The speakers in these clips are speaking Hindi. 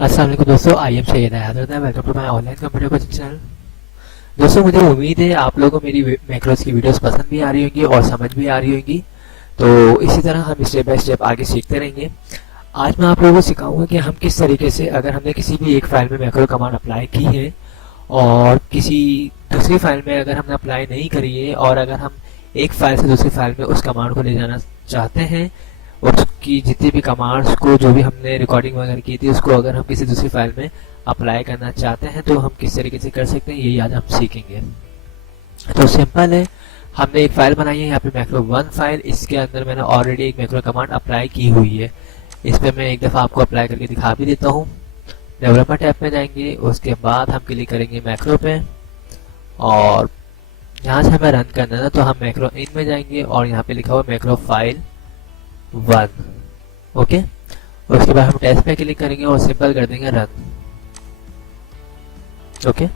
अस्सलाम वालेकुम दोस्तों, I am Syed Haider. Welcome to my online computer coaching channel. दोस्तों, मुझे उम्मीद है आप लोगों को मेरी मैक्रोस की वीडियोस पसंद भी आ रही होंगी और समझ भी आ रही होंगी। तो इसी तरह हम स्टेप बाय स्टेप आगे सीखते रहेंगे। आज मैं आप लोगों को सिखाऊंगा कि हम किस तरीके से, अगर हमने किसी भी एक फाइल में मैक्रो कमांड अप्लाई की है और किसी दूसरी फाइल में अगर हमने अप्लाई नहीं करी है, और अगर हम एक फाइल से दूसरी फाइल में उस कमांड को ले जाना चाहते हैं, उसकी जितनी भी कमांड्स को, जो भी हमने रिकॉर्डिंग वगैरह की थी, उसको अगर हम किसी दूसरी फाइल में अप्लाई करना चाहते हैं तो हम किस तरीके से कर सकते हैं, यही आज हम सीखेंगे। तो सिंपल है, हमने एक फाइल बनाई है यहाँ पे मैक्रो 1 फाइल। इसके अंदर मैंने ऑलरेडी एक मैक्रो कमांड अप्लाई की हुई है। इस पर मैं एक दफ़ा आपको अप्लाई करके दिखा भी देता हूँ। डेवलपर टैब में जाएंगे, उसके बाद हम क्लिक करेंगे मैक्रो पे, और यहाँ से हमें रन करना है तो हम मैक्रो इन में जाएंगे और यहाँ पे लिखा हुआ मैक्रो फाइल 1। ओके, उसके बाद हम टेस्ट पे क्लिक करेंगे और सिंपल कर देंगे रन। ओके,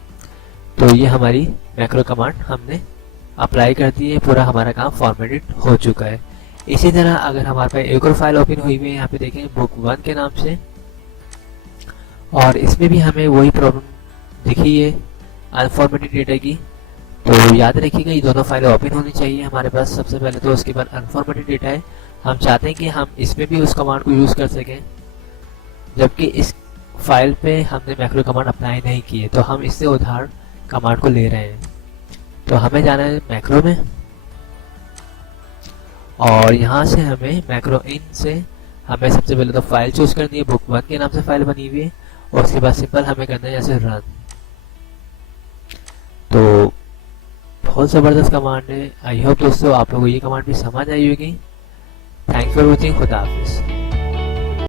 तो ये हमारी मैक्रो कमांड हमने अप्लाई कर दी है, पूरा हमारा काम फॉर्मेटेड हो चुका है। इसी तरह अगर हमारे पास एक और फाइल ओपन हुई हुई है, यहाँ पे देखें बुक 1 के नाम से, और इसमें भी हमें वही प्रॉब्लम दिखी है अनफॉर्मेटेड डेटा की। तो याद रखिएगा, ये दोनों फाइलें ओपन होनी चाहिए हमारे पास सबसे पहले, तो उसके बाद अनफॉर्मेटेड डेटा है। हम चाहते हैं कि हम इसमें भी उस कमांड को यूज़ कर सकें, जबकि इस फाइल पे हमने मैक्रो कमांड अप्लाई नहीं की है, तो हम इससे उधार कमांड को ले रहे हैं। तो हमें जाना है मैक्रो में, और यहाँ से हमें मैक्रो इन से हमें सबसे पहले तो फाइल चूज करनी है, बुक 1 के नाम से फाइल बनी हुई है, और उसके बाद सिंपल हमें करना है जैसे रन। तो बहुत ज़बरदस्त कमांड है। आई होप दोस्तों आप लोगों को ये कमांड भी समझ आई होगी। Thanks for watching. खुदा हाफिज़।